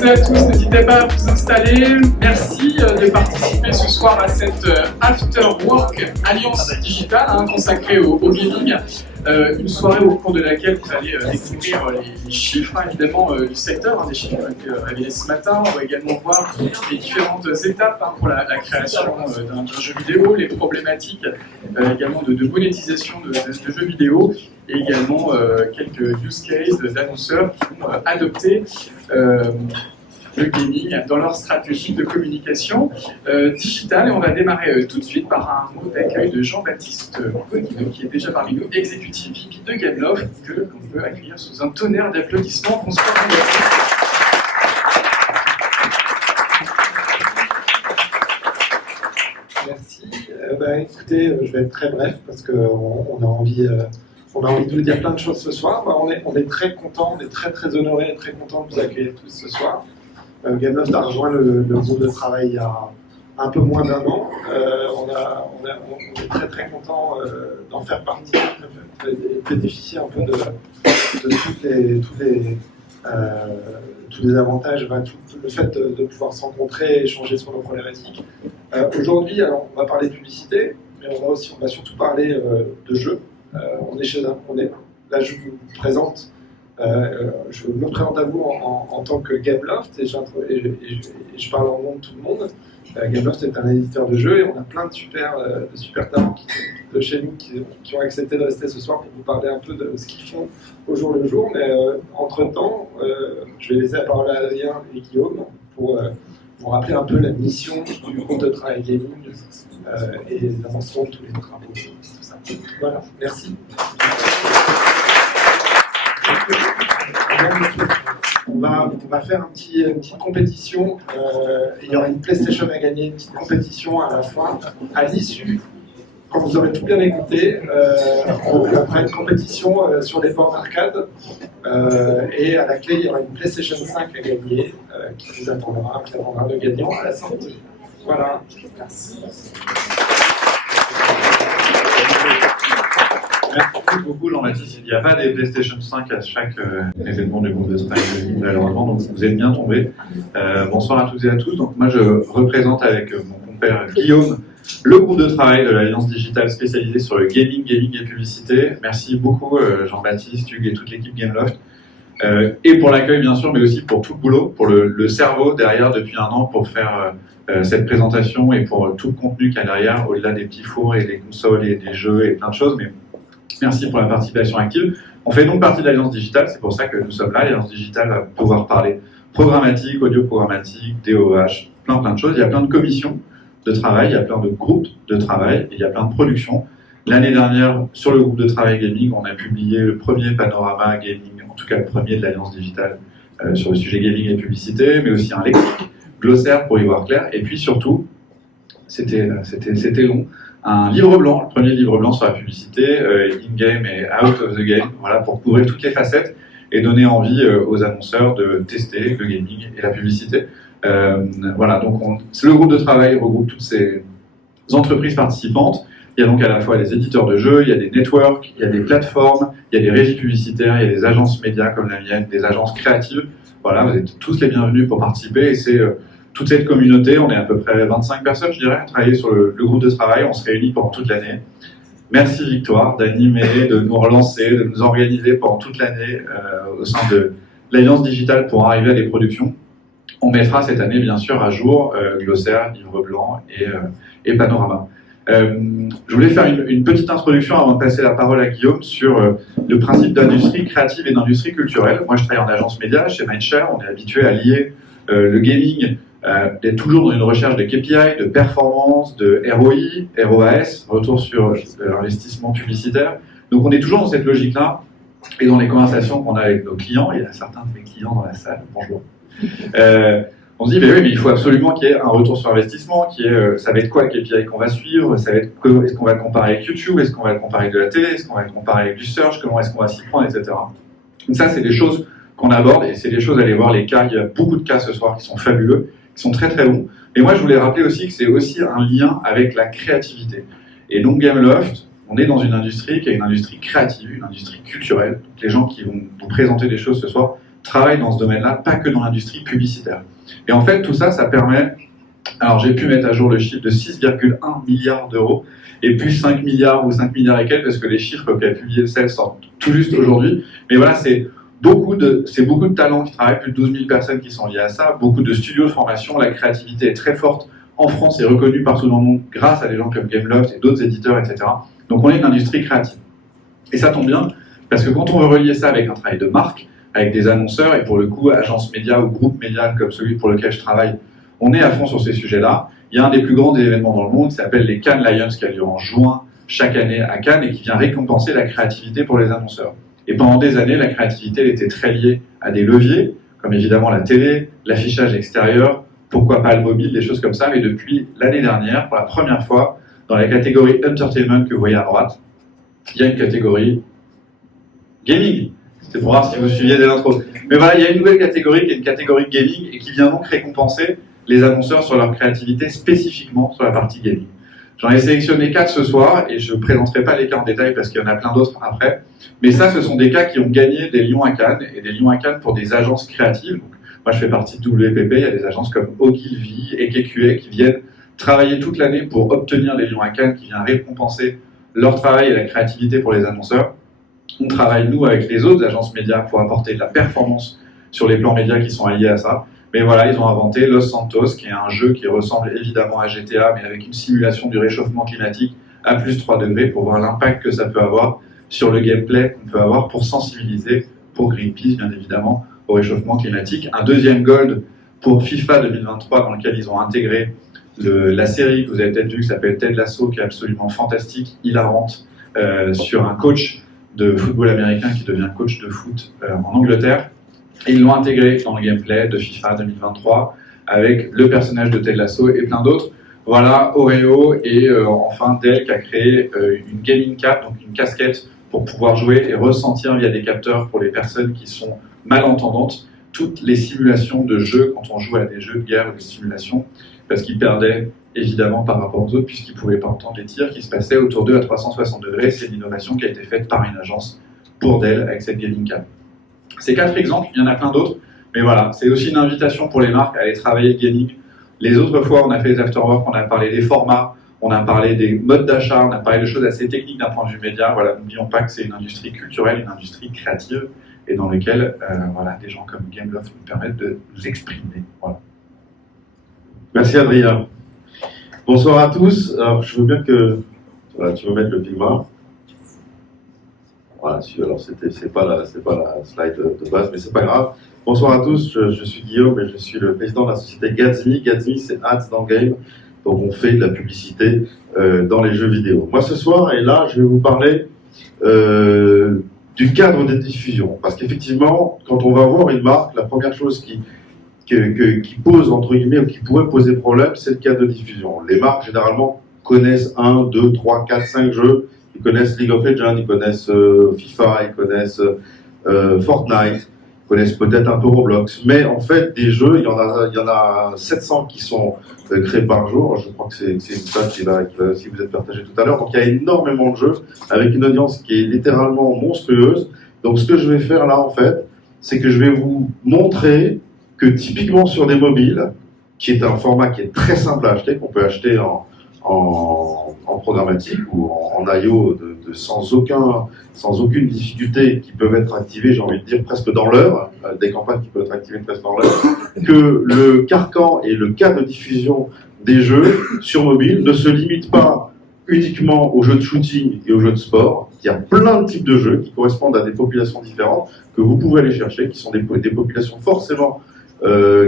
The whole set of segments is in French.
toutes et à tous, n'hésitez pas à vous installer. Merci de participer ce soir à cette After Work Alliance Digitale consacrée au gaming. Une soirée au cours de laquelle vous allez découvrir les chiffres évidemment du secteur, des chiffres qui ont été révélés ce matin. On va également voir les différentes étapes pour la création d'un jeu vidéo, les problématiques également de monétisation de jeux vidéo et également quelques use cases d'annonceurs qui vont adopter le gaming dans leur stratégie de communication digitale. Et on va démarrer tout de suite par un mot d'accueil de Jean-Baptiste Godino, qui est déjà parmi nous, exécutif VP de Gameloft, que l'on peut accueillir sous un tonnerre d'applaudissements. Bonsoir. Merci. Écoutez, je vais être très bref parce qu'on a envie de vous dire plein de choses ce soir. On est très contents, on est très honorés et très contents de vous accueillir tous ce soir. Gameloft a rejoint le groupe de travail il y a un peu moins d'un an. On est très contents d'en faire partie, de bénéficier un peu de tous les avantages, le fait de pouvoir se rencontrer et échanger sur nos problématiques. Aujourd'hui, alors, on va parler de publicité, mais on va surtout parler de jeux. Là, je vous présente. Je me présente à vous en tant que Gameloft et je parle en nom de tout le monde. Gameloft est un éditeur de jeux et on a plein de super talents de chez nous qui ont accepté de rester ce soir pour vous parler un peu de ce qu'ils font au jour le jour. Mais entre-temps, je vais laisser la parole à Adrien et Guillaume pour vous rappeler un peu la mission du groupe de travail gaming et les avancements de tous les travaux. Tout ça. Voilà, merci. On va faire une petite compétition. Il y aura une PlayStation à gagner, une petite compétition à la fin. À l'issue, quand vous aurez tout bien écouté, on fera une compétition sur les bornes arcade. Et à la clé, il y aura une PlayStation 5 à gagner qui attendra le gagnant à la sortie. Voilà. Merci. Merci beaucoup Jean-Baptiste. Il n'y a pas des PlayStation 5 à chaque événement du groupe de travail malheureusement, donc vous êtes bien tombés. Bonsoir à toutes et à tous. Donc moi je représente avec mon compère Guillaume le groupe de travail de l'Alliance Digitale spécialisée sur le gaming et publicité. Merci beaucoup Jean-Baptiste, Hugues et toute l'équipe Gameloft. Et pour l'accueil bien sûr, mais aussi pour tout le boulot, pour le cerveau derrière depuis un an pour faire cette présentation et pour tout le contenu qu'il y a derrière, au-delà des petits fours et des consoles et des jeux et plein de choses. Mais merci pour la participation active. On fait donc partie de l'Alliance Digitale, c'est pour ça que nous sommes là. L'Alliance Digitale va pouvoir parler programmatique, audio programmatique, DOH, plein de choses. Il y a plein de commissions de travail, il y a plein de groupes de travail, et il y a plein de productions. L'année dernière, sur le groupe de travail gaming, on a publié le premier panorama gaming, en tout cas le premier de l'Alliance Digitale, sur le sujet gaming et publicité, mais aussi un lexique, glossaire pour y voir clair. Et puis surtout, c'était long, un livre blanc, le premier livre blanc sur la publicité, in-game et out of the game, voilà, pour couvrir toutes les facettes et donner envie aux annonceurs de tester le gaming et la publicité. Voilà, donc le groupe de travail regroupe toutes ces entreprises participantes. Il y a donc à la fois des éditeurs de jeux, il y a des networks, il y a des plateformes, il y a des régies publicitaires, il y a des agences médias comme la mienne, des agences créatives. Voilà, vous êtes tous les bienvenus pour participer et c'est toute cette communauté, on est à peu près 25 personnes, je dirais, à travailler sur le groupe de travail, on se réunit pendant toute l'année. Merci Victoire d'animer, de nous relancer, de nous organiser pendant toute l'année au sein de l'Alliance Digitale pour arriver à des productions. On mettra cette année, bien sûr, à jour glossaire, livre blanc et panorama. Je voulais faire une petite introduction avant de passer la parole à Guillaume sur le principe d'industrie créative et d'industrie culturelle. Moi, je travaille en agence média chez Mindshare. On est habitué à lier le gaming d'être toujours dans une recherche de KPI, de performance, de ROI, ROAS, retour sur l'investissement publicitaire. Donc on est toujours dans cette logique-là, et dans les conversations qu'on a avec nos clients, il y a certains de mes clients dans la salle, bonjour, on se dit, mais oui, mais il faut absolument qu'il y ait un retour sur investissement, ça va être quoi le KPI qu'on va suivre, ça va être, est-ce qu'on va le comparer avec YouTube, est-ce qu'on va le comparer avec de la télé, est-ce qu'on va le comparer avec du search, comment est-ce qu'on va s'y prendre, etc. Donc ça, c'est des choses qu'on aborde, et c'est des choses, allez voir les cas, il y a beaucoup de cas ce soir qui sont fabuleux, qui sont très très bons. Et moi, je voulais rappeler aussi que c'est aussi un lien avec la créativité. Et donc Gameloft, on est dans une industrie qui est une industrie créative, une industrie culturelle. Donc les gens qui vont vous présenter des choses ce soir travaillent dans ce domaine-là, pas que dans l'industrie publicitaire. Et en fait, tout ça, ça permet, alors j'ai pu mettre à jour le chiffre de 6,1 milliards d'euros, et plus 5 milliards ou 5 milliards et quelques, parce que les chiffres qu'a publié le CEL sortent tout juste aujourd'hui. Mais voilà, c'est beaucoup de talents qui travaillent, plus de 12 000 personnes qui sont liées à ça, beaucoup de studios de formation, la créativité est très forte en France et reconnue partout dans le monde grâce à des gens comme Gameloft et d'autres éditeurs, etc. Donc on est une industrie créative. Et ça tombe bien, parce que quand on veut relier ça avec un travail de marque, avec des annonceurs, et pour le coup, agence média ou groupe média comme celui pour lequel je travaille, on est à fond sur ces sujets-là. Il y a un des plus grands événements dans le monde qui s'appelle les Cannes Lions, qui a lieu en juin chaque année à Cannes et qui vient récompenser la créativité pour les annonceurs. Et pendant des années, la créativité elle était très liée à des leviers, comme évidemment la télé, l'affichage extérieur, pourquoi pas le mobile, des choses comme ça. Mais depuis l'année dernière, pour la première fois, dans la catégorie Entertainment que vous voyez à droite, il y a une catégorie Gaming. C'est pour voir si vous suiviez des intros. Mais voilà, il y a une nouvelle catégorie qui est une catégorie Gaming et qui vient donc récompenser les annonceurs sur leur créativité, spécifiquement sur la partie gaming. J'en ai sélectionné 4 ce soir et je ne présenterai pas les cas en détail parce qu'il y en a plein d'autres après. Mais ça, ce sont des cas qui ont gagné des Lions à Cannes et des Lions à Cannes pour des agences créatives. Donc, moi, je fais partie de WPP. Il y a des agences comme Ogilvy et KQA qui viennent travailler toute l'année pour obtenir les Lions à Cannes, qui viennent récompenser leur travail et la créativité pour les annonceurs. On travaille, nous, avec les autres agences médias pour apporter de la performance sur les plans médias qui sont alliés à ça. Mais voilà, ils ont inventé Los Santos, qui est un jeu qui ressemble évidemment à GTA, mais avec une simulation du réchauffement climatique à plus 3 degrés pour voir l'impact que ça peut avoir sur le gameplay qu'on peut avoir pour sensibiliser, pour Greenpeace, bien évidemment, au réchauffement climatique. Un deuxième gold pour FIFA 2023, dans lequel ils ont intégré la série que vous avez peut-être vue, qui s'appelle Ted Lasso, qui est absolument fantastique, hilarante, sur un coach de football américain qui devient coach de foot en Angleterre. Et ils l'ont intégré dans le gameplay de FIFA 2023 avec le personnage de Ted Lasso et plein d'autres. Voilà, Oreo et enfin Dell qui a créé une gaming cap, donc une casquette pour pouvoir jouer et ressentir via des capteurs pour les personnes qui sont malentendantes toutes les simulations de jeux quand on joue à des jeux de guerre ou des simulations, parce qu'ils perdaient évidemment par rapport aux autres puisqu'ils ne pouvaient pas entendre les tirs qui se passaient autour d'eux à 360 degrés. C'est une innovation qui a été faite par une agence pour Dell avec cette gaming cap. Ces 4 exemples, il y en a plein d'autres, mais voilà, c'est aussi une invitation pour les marques à aller travailler le gaming. Les autres fois, on a fait des afterwork, on a parlé des formats, on a parlé des modes d'achat, on a parlé de choses assez techniques d'un point de vue média. Voilà, n'oublions pas que c'est une industrie culturelle, une industrie créative, et dans laquelle voilà, des gens comme Gameloft nous permettent de nous exprimer. Voilà. Merci Adrien. Bonsoir à tous. Alors, je veux bien que voilà, tu me mettes le Figma. Voilà, alors c'est pas la slide de base, mais c'est pas grave. Bonsoir à tous, je suis Guillaume et je suis le président de la société Gatsby. Gatsby, c'est Ads dans Game, donc on fait de la publicité dans les jeux vidéo. Moi ce soir, et là, je vais vous parler du cadre de diffusion, parce qu'effectivement, quand on va voir une marque, la première chose qui pose, entre guillemets, ou qui pourrait poser problème, c'est le cadre de diffusion. Les marques, généralement, connaissent 1, 2, 3, 4, 5 jeux. Ils connaissent League of Legends, ils connaissent FIFA, ils connaissent Fortnite, ils connaissent peut-être un peu Roblox. Mais en fait, des jeux, il y en a 700 qui sont créés par jour. Je crois que c'est une stat qui va si vous êtes partagé tout à l'heure. Donc il y a énormément de jeux avec une audience qui est littéralement monstrueuse. Donc ce que je vais faire là, en fait, c'est que je vais vous montrer que typiquement sur des mobiles, qui est un format qui est très simple à acheter, qu'on peut acheter en programmatique ou en IO sans aucune difficulté, qui peuvent être activées, j'ai envie de dire, presque dans l'heure, des campagnes qui peuvent être activées presque dans l'heure, que le carcan et le cas de diffusion des jeux sur mobile ne se limite pas uniquement aux jeux de shooting et aux jeux de sport. Il y a plein de types de jeux qui correspondent à des populations différentes que vous pouvez aller chercher, qui sont des populations forcément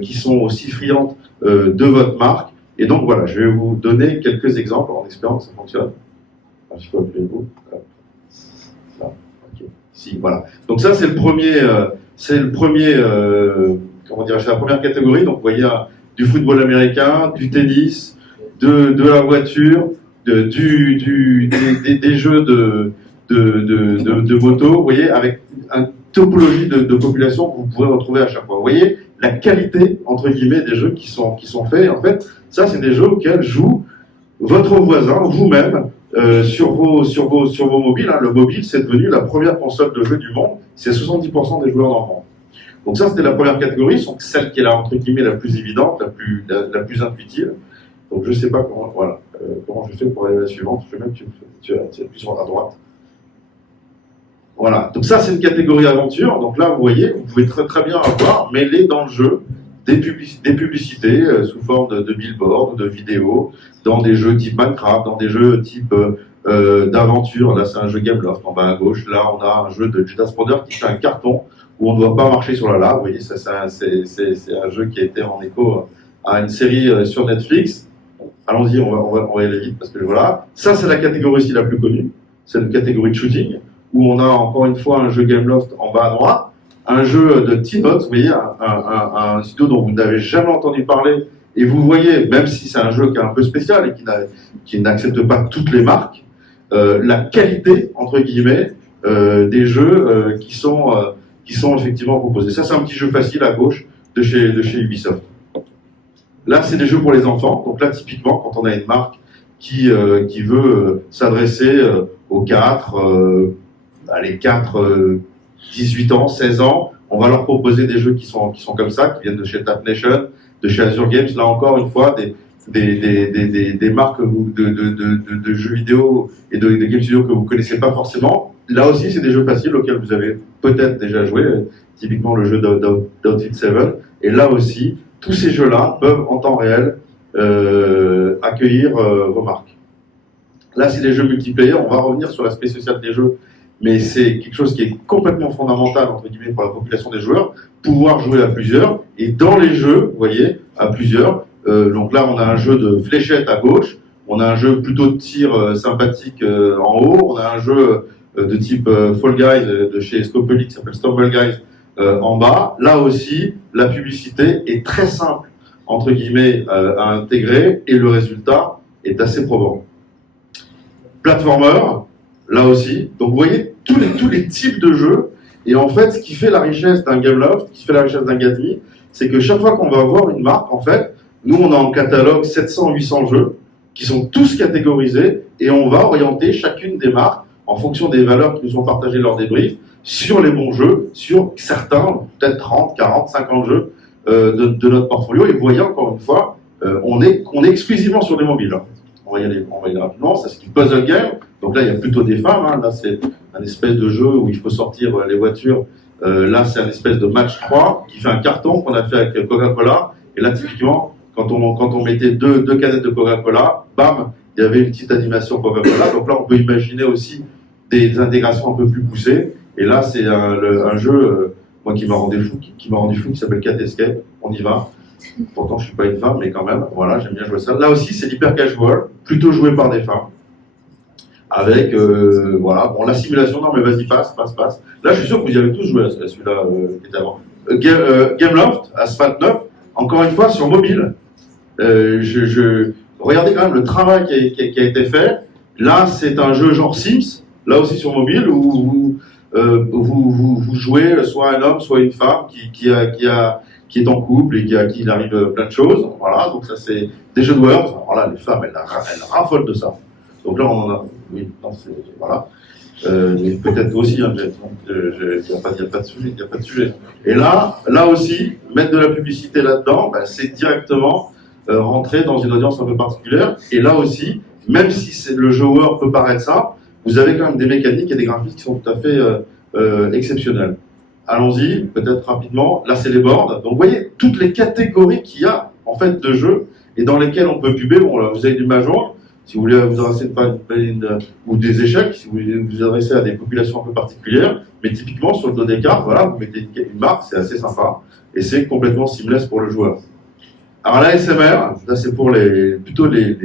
qui sont aussi friandes de votre marque. Et donc voilà, je vais vous donner quelques exemples en espérant que ça fonctionne. Je peux appeler vous. Là, ok. Si, voilà. Donc ça c'est le premier, comment dire, c'est la première catégorie. Donc vous voyez du football américain, du tennis, de la voiture, des jeux de moto. Vous voyez, avec une topologie de population que vous pourrez retrouver à chaque fois. Vous voyez la qualité entre guillemets des jeux qui sont faits. En fait, ça c'est des jeux auxquels joue votre voisin, vous-même, sur vos mobiles. Hein. Le mobile, c'est devenu la première console de jeu du monde. C'est 70% des joueurs dans le monde. Donc ça, c'était la première catégorie, donc celle qui est là, entre guillemets, la plus évidente, la plus intuitive. Donc je ne sais pas comment, voilà, comment je fais pour aller à la suivante. Je vais même tu appuies sur à droite. Voilà, donc ça c'est une catégorie aventure. Donc là, vous voyez, vous pouvez très très bien avoir mêlé dans le jeu des publicités sous forme de billboards, de vidéos, dans des jeux type Minecraft, dans des jeux type d'aventure. Là, c'est un jeu Gameloft en bas à gauche. Là, on a un jeu de Judas Ponder qui fait un carton où on ne doit pas marcher sur la lave. Vous voyez, ça, c'est un jeu qui a été en écho à une série sur Netflix. Allons-y, on va y aller vite parce que voilà. Ça, c'est la catégorie aussi la plus connue. C'est une catégorie de shooting où on a encore une fois un jeu Gameloft en bas à droite, un jeu de T-Notes, vous voyez, un studio dont vous n'avez jamais entendu parler. Et vous voyez, même si c'est un jeu qui est un peu spécial et qui n'accepte pas toutes les marques, la qualité, entre guillemets, des jeux qui sont effectivement proposés. Ça, c'est un petit jeu facile à gauche de chez Ubisoft. Là, c'est des jeux pour les enfants. Donc là, typiquement, quand on a une marque qui veut s'adresser aux 18 ans, 16 ans, on va leur proposer des jeux qui sont comme ça, qui viennent de chez Tap Nation, de chez Azure Games. Là encore une fois, des marques de jeux vidéo et de game studio que vous connaissez pas forcément. Là aussi, c'est des jeux faciles auxquels vous avez peut-être déjà joué, typiquement le jeu d'Outfit 7. Et là aussi, tous ces jeux-là peuvent en temps réel accueillir vos marques. Là, c'est des jeux multiplayer. On va revenir sur l'aspect social des jeux, mais c'est quelque chose qui est complètement fondamental, entre guillemets, pour la population des joueurs, pouvoir jouer à plusieurs. Et dans les jeux, vous voyez, à plusieurs, donc là, on a un jeu de fléchettes à gauche, on a un jeu plutôt de tir sympathique en haut, on a un jeu de type Fall Guys de chez Scopely qui s'appelle Stumble Guys en bas. Là aussi, la publicité est très simple, entre guillemets, à intégrer, et le résultat est assez probant. Platformer, là aussi. Donc vous voyez tous les types de jeux. Et en fait, ce qui fait la richesse d'un Gameloft, ce qui fait la richesse d'un Gatsby, c'est que chaque fois qu'on va avoir une marque, en fait, nous on a en catalogue 700-800 jeux qui sont tous catégorisés et on va orienter chacune des marques en fonction des valeurs qui nous sont partagées lors des briefs sur les bons jeux, sur certains, peut-être 30, 40, 50 jeux de notre portfolio. Et vous voyez encore une fois, on est exclusivement sur des mobiles. On va y aller rapidement. Ça, c'est du puzzle game. Donc là, il y a plutôt des femmes. Hein. Là, c'est un espèce de jeu où il faut sortir les voitures. Là, c'est un espèce de match 3 qui fait un carton qu'on a fait avec Coca-Cola. Et là, typiquement, quand on mettait deux canettes de Coca-Cola, bam, il y avait une petite animation Coca-Cola. Donc là, on peut imaginer aussi des intégrations un peu plus poussées. Et là, c'est un jeu, moi, qui m'a rendu fou, qui s'appelle Cat Escape. On y va. Pourtant, je suis pas une femme, mais quand même, voilà, j'aime bien jouer ça. Là aussi, c'est hyper casual, plutôt joué par des femmes. Avec, voilà, bon, la simulation, non, mais vas-y, passe. Là, je suis sûr que vous y avez tous joué à celui-là qui était avant. Gameloft, Asphalt 9, encore une fois, sur mobile. Regardez quand même le travail qui a été fait. Là, c'est un jeu genre Sims, là aussi sur mobile, où vous jouez soit un homme, soit une femme qui est en couple et qui il arrive plein de choses. Voilà, donc ça c'est des jeux de Word. Voilà, les femmes, elles raffolent de ça. Donc là, on en a. Oui, non, c'est. Voilà. Mais peut-être aussi, hein, il n'y a pas de sujet. Et là aussi, mettre de la publicité là-dedans, ben, c'est directement rentrer dans une audience un peu particulière. Et là aussi, même si le joueur peut paraître simple, vous avez quand même des mécaniques et des graphismes qui sont tout à fait exceptionnels. Allons-y, peut-être rapidement. Là, c'est les boards. Donc, vous voyez toutes les catégories qu'il y a en fait de jeux et dans lesquels on peut puber. Bon, là, vous avez du Mahjong. Si vous voulez vous adresser ou des échecs, si vous voulez vous adresser à des populations un peu particulières, mais typiquement sur le dos des cartes, voilà, vous mettez une marque, c'est assez sympa et c'est complètement seamless pour le joueur. Alors la SMR, là c'est pour plutôt les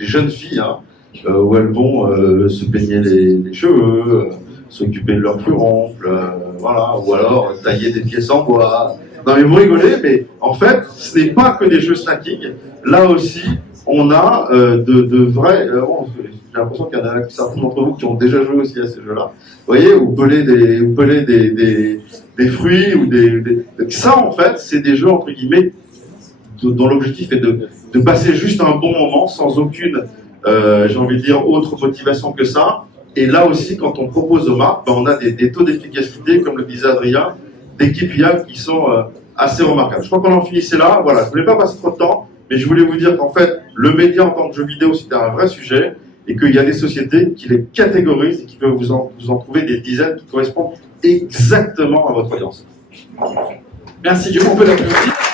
jeunes filles, hein, où elles vont se peigner les cheveux, s'occuper de leur furoncle, voilà, ou alors tailler des pièces en bois. Non mais vous rigolez, mais en fait, ce n'est pas que des jeux snacking. Là aussi, on a de vrais. J'ai l'impression qu'il y en a certains d'entre vous qui ont déjà joué aussi à ces jeux-là. Vous voyez, vous pelez des fruits ou ça en fait, c'est des jeux entre guillemets dont l'objectif est de passer juste un bon moment sans aucune, j'ai envie de dire, autre motivation que ça. Et là aussi, quand on propose aux marques, ben, on a des taux d'efficacité, comme le disait Adrien, des KPI qui sont assez remarquables. Je crois qu'on en finissait là. Voilà, je ne voulais pas passer trop de temps, mais je voulais vous dire qu'en fait, le média en tant que jeu vidéo, c'était un vrai sujet et qu'il y a des sociétés qui les catégorisent et qui peuvent vous en trouver des dizaines qui correspondent exactement à votre audience. Merci Guillaume, on peut l'applaudir.